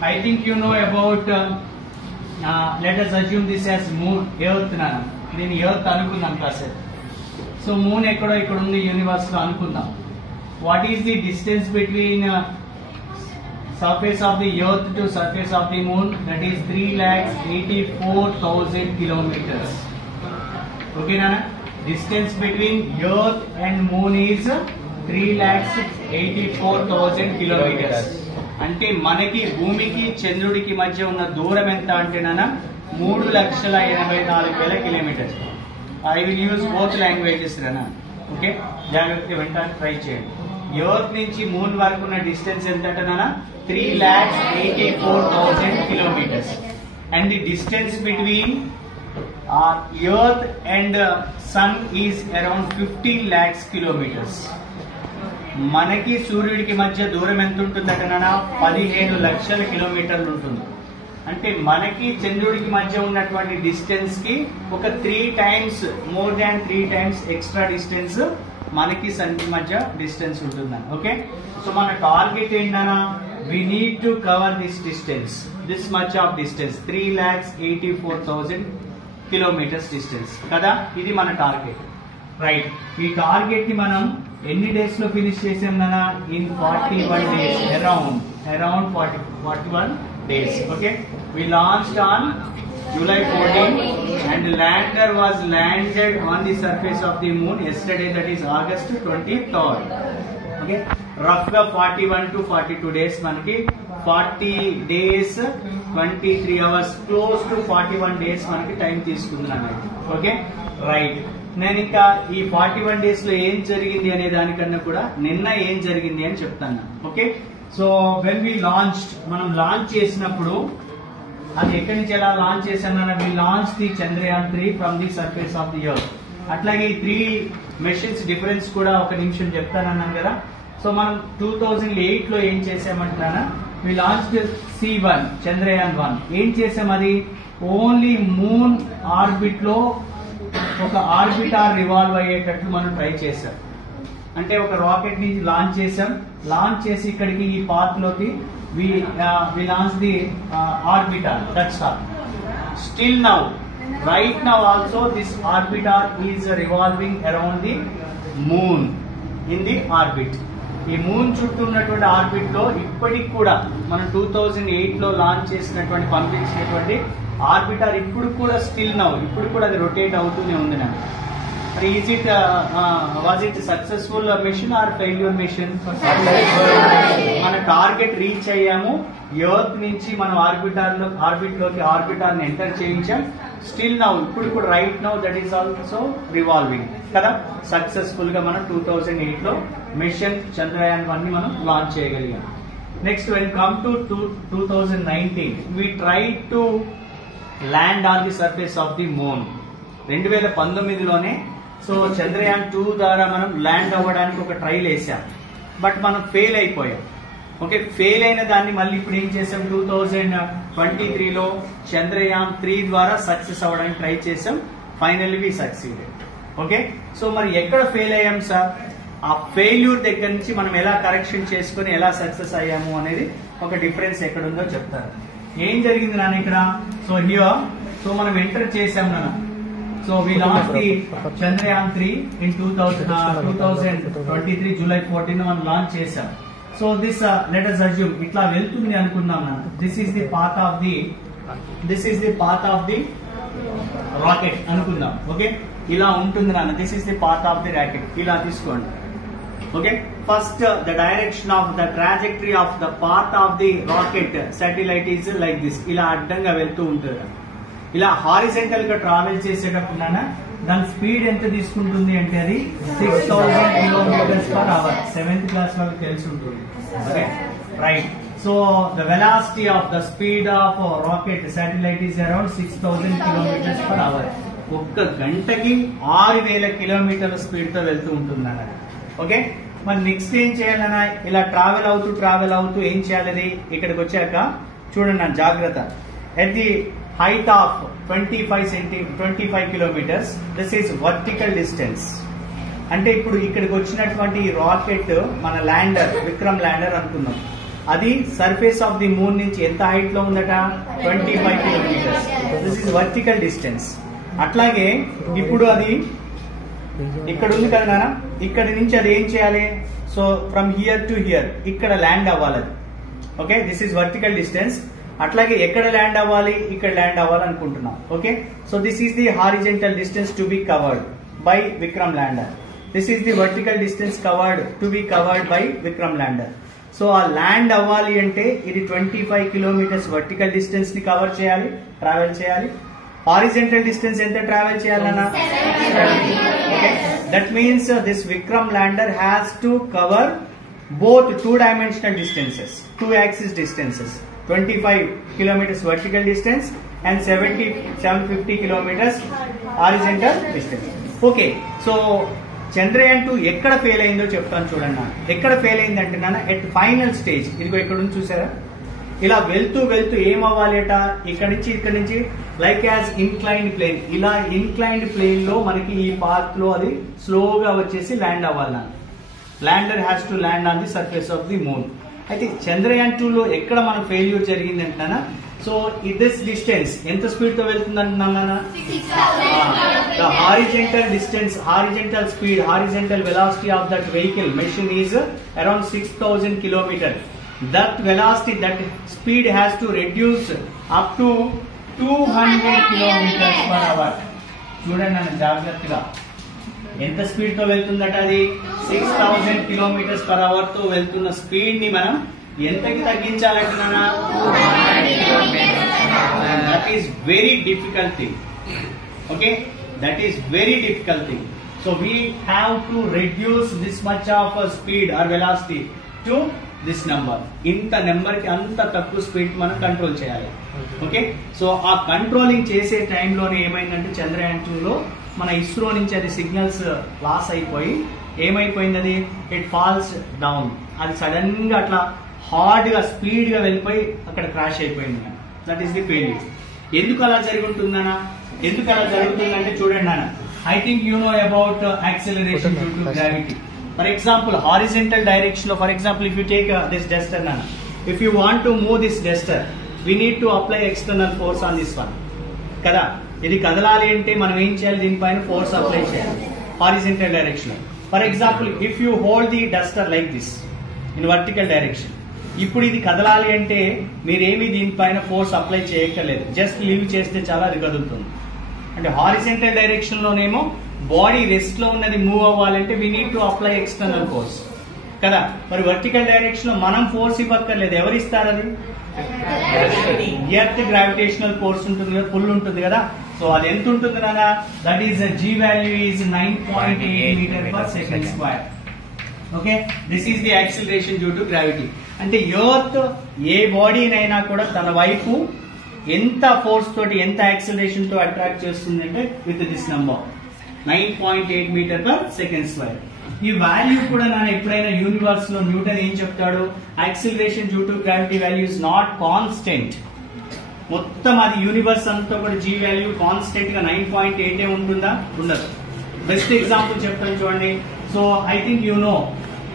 I think you know about. Let us assume this as moon, Earth. Then Earth anukundam class. So moon ekkado ikkada undi universe lo anukundam. What is the distance between surface of the Earth to surface of the moon? That is 3,84,000 kilometers. Okay, Nana? Distance between Earth and moon is 3,84,000 kilometers. అంటే మనకి భూమికి చంద్రుడికి మధ్య ఉన్న దూరం ఎంత అంటే నాన్న 3,84,000 kilometres. I will use both languages Rana. Okay, జాగ్రత్తగా వింటానికి ట్రై చేయండి. ఎర్త్ నుంచి మూన్ వరకు ఉన్న డిస్టెన్స్ ఎంత అంటే నాన్న 3,84,000 kilometers. And the distance between Earth and Sun is around 15 lakhs kilometers. మనకి సూర్యుడికి మధ్య దూరం ఎంత ఉంటుందంటే నాన్న 15 లక్షల కిలోమీటర్లు ఉంటుంది. అంటే మనకి చంద్రుడికి మధ్య ఉన్నటువంటి డిస్టెన్స్ కి ఒక 3 times more than 3 times extra distance మనకి సన్ మధ్య డిస్టెన్స్ ఉంటుందని. ఓకే, సో మన టార్గెట్ ఏంటన్నా, we need to cover this distance, this much of distance, 3,84,000 kilometers distance కదా. ఇది మన టార్గెట్, రైట్. ఈ టార్గెట్ ని మనం ఎన్ని డేస్ లో ఫినిష్ చేసాం నాన్న? In 41 days, around 41 days. Okay, we launched on July 14 and lander was landed on the surface of the moon yesterday, that is August 23rd. Okay, rough గా 41 to 42 days మనకి 40 days 23 hours, close to 41 days మనకి time తీసుకుంటున్నాను. Okay, right. నేను ఇంకా ఈ 41 days లో ఏం జరిగింది అనే దానికన్నా కూడా నిన్న ఏం జరిగింది అని చెప్తాను. Okay, so when we launched, మనం లాంచ్ చేసినప్పుడు అది ఎక్కడి నుంచి ఎలా లాంచ్ చేశాను? We launch the Chandrayaan 3 from the surface of the earth. అట్లాగే ఈ 3 మెషిన్స్ డిఫరెన్స్ కూడా ఒక నిమిషం చెప్తానన్నాను కదా. సో మనం 2008 లో ఏం చేసామంటున్నానా, వి లాంచ్ C1 చంద్రయాన్ 1. ఏం చేసాం? అది ఓన్లీ మూన్ ఆర్బిట్ లో ఒక ఆర్బిటార్ రివాల్వ్ అయ్యేటట్లు మనం ట్రై చేసాం. అంటే ఒక రాకెట్ నుంచి లాంచ్ చేసాం, లాంచ్ చేసి ఇక్కడికి ఈ పాత్ లోకి we launch the orbiter. That's all. Still now, right now also this orbiter is revolving around the moon in the orbit. ఈ మూన్ చుట్టూ ఉన్నటువంటి ఆర్బిట్ లో ఇప్పటికి కూడా మనం 2008 లో లాంచ్ చేసినటువంటి పంపించినటువంటి ఆర్బిటార్ ఇప్పుడు కూడా స్టిల్ నౌ, ఇప్పుడు కూడా అది రొటేట్ అవుతూనే ఉంది. నాకు is it was it successful mission or failure mission? మన టార్గెట్ రీచ్ అయ్యాము. ఎర్త్ నుంచి మనం ఆర్బిట్ లోకి ఆర్బిటార్ ని ఎంటర్ చేయించాం. స్టిల్ నౌ, ఇప్పుడు కూడా right now that is also revolving కదా. సక్సెస్ఫుల్ గా మనం 2008 లో మిషన్ చంద్రయాన్ 1 ని మనం లాంచ్ చేయగలిగాం. Next when come to 2019 we try to land on the surface of the moon. 2019లోనే సో చంద్రయాన్ 2 ద్వారా మనం ల్యాండ్ అవ్వడానికి ఒక ట్రైల్ వేసాం, బట్ మనం ఫెయిల్ అయిపోయాం. ఓకే, ఫెయిల్ అయిన దాన్ని మళ్ళీ ఇప్పుడు ఏం చేసాం? 2023లో చంద్రయాన్ 3 ద్వారా సక్సెస్ అవ్వడానికి ట్రై చేసాం. Finally we succeeded. Okay, so మరి ఎక్కడ ఫెయిల్ అయ్యాం సార్? ఆ ఫెయిల్యూర్ దగ్గర నుంచి మనం ఎలా కరెక్షన్ చేసుకుని ఎలా సక్సెస్ అయ్యాము అనేది ఒక డిఫరెన్స్ ఎక్కడుందో చెప్తారు. ఏం జరిగింది నాన్న ఇక్కడ? సో హియర్, సో మనం ఎంటర్ చేసాం నాన్న. So we launch the Chandrayaan 3 in 2023 July 14 మనం లాంచ్ చేసాం. So this let us assume ఇట్లా వెళ్తుంది అనుకుందాం నాన్న. This is the path of the rocket అనుకుందాం. ఓకే, ఇలా ఉంటుంది నాన్న. This is the path of the rocket. ఇలా తీసుకోండి. Okay, first the direction of the trajectory of the path of the rocket satellite is like this. ఇలా అడ్డంగా వెళ్తూ ఉంటుంది. ఇలా హారిజెంటల్ గా ట్రావెల్ చేసేటప్పుడు దాని స్పీడ్ ఎంత తీసుకుంటుంది అంటే అది 6,000 km/h. 7th క్లాస్ వాళ్ళకి తెలిసి ఉంటుంది. Okay, right. So the velocity of the speed of rocket satellite is around 6,000 km/h. ఒక్క గంటకి 6,000 కిలోమీటర్ల స్పీడ్ తో వెళ్తూ ఉంటుందన్న. ఓకే, మరి నెక్స్ట్ ఏం చేయాలన్నా, ఇలా ట్రావెల్ అవుతూ ఏం చేయాలి? ఇక్కడికి వచ్చాక చూడండి నా జాగ్రత్త. At the height of 25 kilometers, this is vertical distance. అంటే ఇప్పుడు ఇక్కడికి వచ్చినటువంటి రాకెట్ మన ల్యాండర్, విక్రమ్ ల్యాండర్ అనుకుందాం. అది సర్ఫేస్ ఆఫ్ ది మూన్ నుంచి ఎంత హైట్ లో ఉందట 25 kilometres. This is vertical distance. అట్లాగే ఇప్పుడు అది ఇక్కడ ఉంది కదా నాన్న, ఇక్కడి నుంచి అది ఏం చేయాలి? So from here to hear ఇక్కడ ల్యాండ్ అవ్వాలి. Okay, this is vertical distance. అట్లాగే ఎక్కడ ల్యాండ్ అవ్వాలి? ఇక్కడ ల్యాండ్ అవ్వాలి అనుకుంటున్నాం. Okay, so this is the horizontal distance to be covered by Vikram lander. This is the vertical distance covered to be covered by Vikram lander. So ఆ land అవ్వాలి అంటే ఇది 25 కిలోమీటర్స్ వర్టికల్ డిస్టెన్స్ ని కవర్ చేయాలి, ట్రావెల్ చేయాలి. Horizontal distance ఎంత travel చేయాలన్నా? Okay, that means this Vikram lander has to cover both 2-dimensional distances, 2-axis distances, 25 kilometers vertical distance and 750 kilometers horizontal distance. Okay, so Chandrayaan 2 ఎక్కడ fail అయిందో చెప్తాను చూడండి. ఎక్కడ ఫెయిల్ అయిందంటే నాన్న ఎట్ ఫైనల్ స్టేజ్, ఇదిగో ఇక్కడ నుంచి చూసారా, ఇలా వెళ్తూ వెళ్తూ ఏమవ్వాలట, ఇక్కడ నుంచి లైక్ యాజ్ ఇన్క్లైన్డ్ ప్లేన్, ఇలా ఇన్క్లైన్డ్ ప్లేన్ లో మనకి ఈ పాత్ లో అది స్లోగా వచ్చేసి ల్యాండ్ అవ్వాలి. Lander has to land on the surface of the moon. అయితే చంద్రయాన్ 2 లో ఎక్కడ మన ఫెయిల్యూర్ జరిగింది అంటున్నా, సో దిస్ డిస్టెన్స్ ఎంత స్పీడ్ తో వెళ్తుంది అంటున్నా? The horizontal distance, horizontal speed, horizontal velocity of that vehicle machine is around 6000 kilometre. That velocity, that speed has to reduce up to 200 kilometres per hour. చూడండి నన్ను జాగ్రత్తగా, ఎంత స్పీడ్ తో వెళ్తుందట అది? 6000 కిలోమీటర్స్ పర్ అవర్ తో వెళ్తున్న స్పీడ్ ని మనం ఎంతకి తగ్గించాలంటున్నా? That is very difficult thing. Okay, that is very difficult thing. So we have to reduce this much of speed or velocity to this number. ఇంత నెంబర్ కి అంత తక్కువ స్పీడ్ మనం కంట్రోల్ చేయాలి. ఓకే, సో ఆ కంట్రోలింగ్ చేసే టైంలోనే ఏమైందంటే చంద్రయాన్ 2 లో మన ఇస్రో నుంచి అది సిగ్నల్స్ లాస్ అయిపోయి ఏమైపోయింది, అది ఇట్ ఫాల్స్ డౌన్. అది సడన్ గా అట్లా హార్డ్ గా స్పీడ్ గా వెళ్ళిపోయి అక్కడ క్రాష్ అయిపోయింది. That is the failure. ఎందుకు అలా జరుగుతుందనా? ఎందుకు అలా జరుగుతుందంటే చూడండి నాన్న, I think you know about acceleration due to gravity. For example horizontal direction లో, for example if you take this duster నాన్న, if you want to move this duster we need to apply external force on this one కదా. ఇది కదలాలి అంటే మనం ఏం చేయాలి? దీనిపైన ఫోర్స్ అప్లై చేయాలి horizontal direction. For example if you hold the Duster like this in vertical direction, ఇప్పుడు ఇది కదలాలి అంటే మీరేమి దీనిపైన ఫోర్స్ అప్లై చేయక్కర్లేదు, జస్ట్ లీవ్ చేస్తే చాలా అది కదులుతుంది. అంటే హారిజెంటల్ డైరెక్షన్ లోనేమో బాడీ రెస్ట్ లో ఉన్నది మూవ్ అవ్వాలంటే we need to apply external force కదా. మరి వర్టికల్ డైరెక్షన్ లో మనం ఫోర్స్ ఇవ్వక్కర్లేదు, ఎవరిస్తారు? అది ఎర్త్ గ్రావిటేషనల్ ఫోర్స్ ఉంటుంది కదా, పుల్ ఉంటుంది కదా. సో అది ఎంత ఉంటుంది కదా? That is g value is 9.8 metre per second square. Okay, this is the acceleration due to gravity. అంటే ఎర్త్ ఏ బాడీనైనా కూడా తన వైపు ఎంత ఫోర్స్ తోటి, ఎంత యాక్సిలరేషన్ తో అట్రాక్ట్ చేస్తుంది అంటే with this number 9.8 metre per second square. ఈ వాల్యూ కూడా నేను ఎప్పుడైనా యూనివర్స్ లో న్యూటన్ ఏం చెప్తాడు? Acceleration due to gravity value is not constant. మొత్తం అది యూనివర్స్ అంతా కూడా జీ వాల్యూ కాన్స్టెంట్ గా 9.8 ఉంటుందా? ఉండదు. బెస్ట్ ఎగ్జాంపుల్ చెప్తాను చూడండి. So I think you know,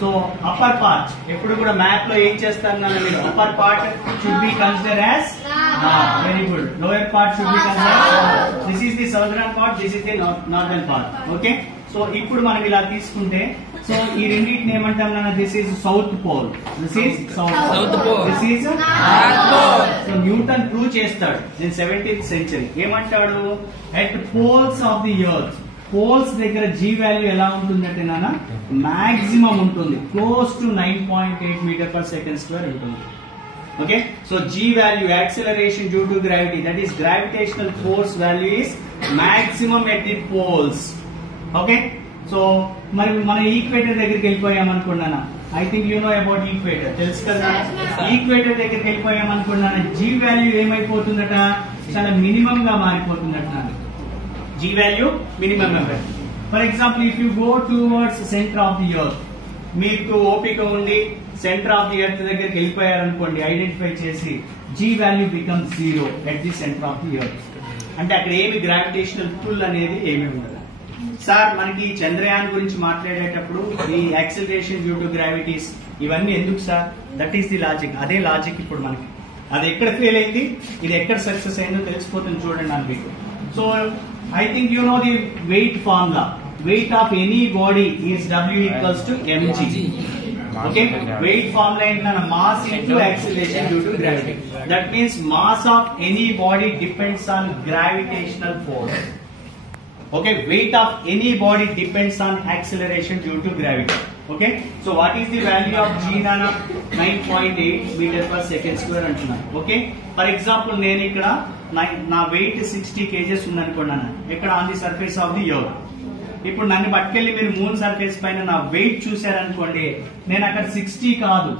so upper part ఎప్పుడు కూడా మ్యాప్ లో ఏం చేస్తారు నాన్న మీరు? Upper part should be consider as, very good. Lower part should be consider, this is the southern part, this is the northern part. Okay, so ఇప్పుడు మనం ఇలా తీసుకుంటే, సో ఈ రెండింటిని ఏమంటాం నాన్న? This is south pole, this is south pole, this is north pole. So Newton prove చేస్తాడు in 17th century. ఏమంటాడు? At poles of the earth, poles దగ్గర జీ వాల్యూ ఎలా ఉంటుందంటే నాన్న మాక్సిమం ఉంటుంది, close to 9.8 metre per second square ఉంటుంది. Okay, so g value, acceleration due to gravity, that is gravitational force value is maximum at the poles. Okay, so మరి మన equator దగ్గరికి వెళ్ళిపోయాం అనుకున్నానా? I think you know about equator, తెలుసు కదా. Equator దగ్గరికి వెళ్ళిపోయాం అనుకున్నాను, జీ వాల్యూ ఏమైపోతుందట? చాలా మినిమం గా మారిపోతుందట. G value minimum number. For example, if you go towards center of the earth, మీకు ఓపిక ఉండి సెంటర్ ఆఫ్ ది ఎర్త్ దగ్గరికి వెళ్ళిపోయారు అనుకోండి, ఐడెంటిఫై చేసి G value becomes 0 at the centre of the earth. అంటే అక్కడ ఏమి గ్రావిటేషనల్ పుల్ అనేది ఏమి ఉండదు. సార్ మనకి చంద్రయాన్ గురించి మాట్లాడేటప్పుడు ఈ యాక్సిలరేషన్ డ్యూ టు గ్రావిటీస్ ఇవన్నీ ఎందుకు sir? That is the logic. అదే లాజిక్ ఇప్పుడు మనకి అది ఎక్కడ ఫెయిల్ అయింది, ఇది ఎక్కడ సక్సెస్ అయిందో తెలిసిపోతుంది చూడండి అని మీకు. So I think you know the weight formula. Weight of any body is W equals to mg. Okay, weight formula ఏంటంటే mass into acceleration due to gravity. That means mass of any body depends on gravitational force. Okay, weight of any body depends on acceleration due to gravity. Okay, so what is the value of g nano? 9.8 meter per second square అంటున్నాను. Okay, for example నేను ఇక్కడ నా wait 60 kgs ఉందనుకోండి అన్న, ఇక్కడ on the surface of the earth. ఇప్పుడు నన్ను పట్టుకెళ్ళి మీరు మూన్ సర్ఫేస్ పైన నా వెయిట్ చూసారనుకోండి, నేను అక్కడ 60 కాదు